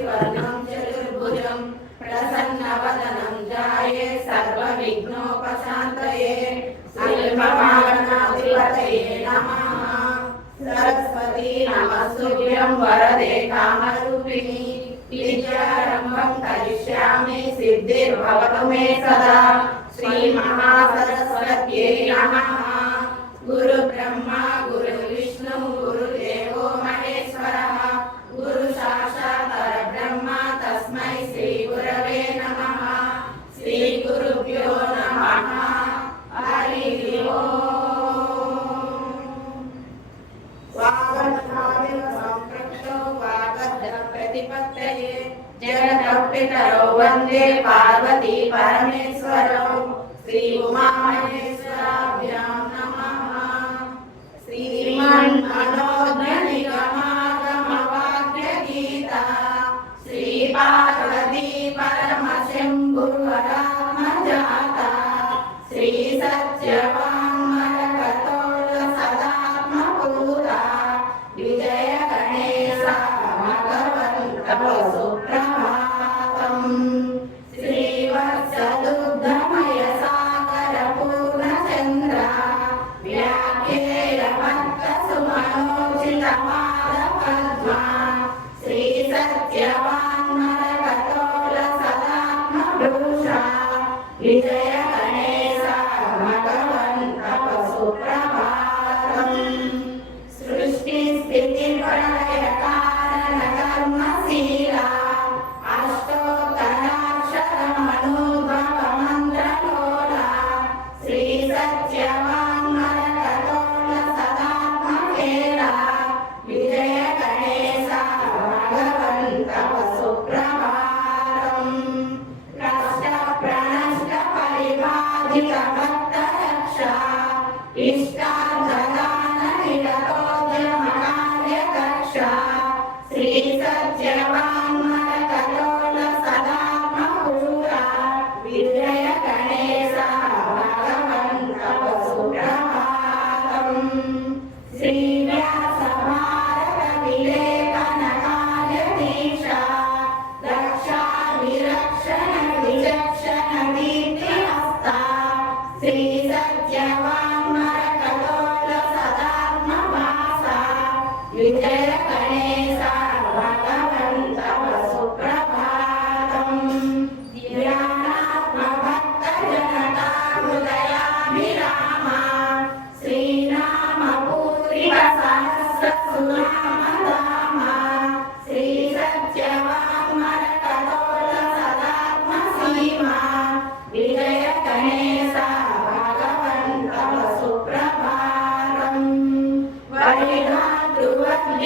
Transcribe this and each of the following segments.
शुक्लाम्बरधरं विष्णुं शशिवर्णं चतुर्भुजं प्रसन्नवदनं ध्याये सर्वविघ्नोपशान्तये श्रीमहागणाधिपतये नमः सरस्वती नमस्तुभ्यं वरदे कामरूपिणि विद्यारम्भं करिष्यामि सिद्धिर्भवतु मे सदा श्रीमहासरस्वत्यै नमः गुरुब्रह्मा जगतपितरौ वंदे पार्वती परमेश्वरौ। श्री उमामहेश्वराभ्यां नमः श्रीमन्मनोज्ञनिगमागमवाक्यगीता Yeah. with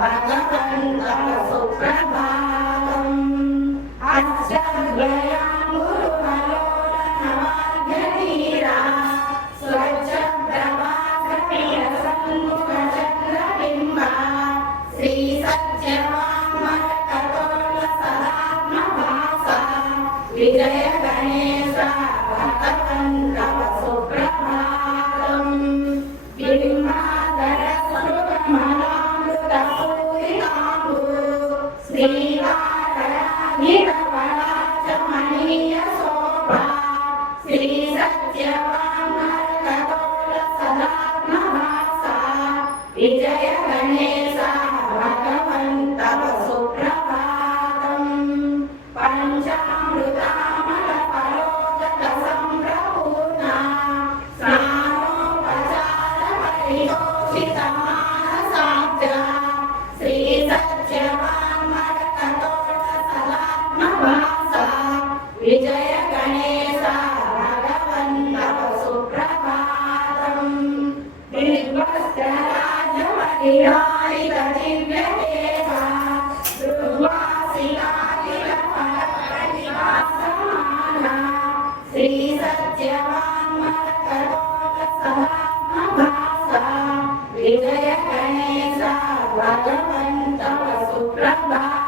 วันละคนเรสุขระบา Apa.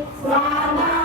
Swama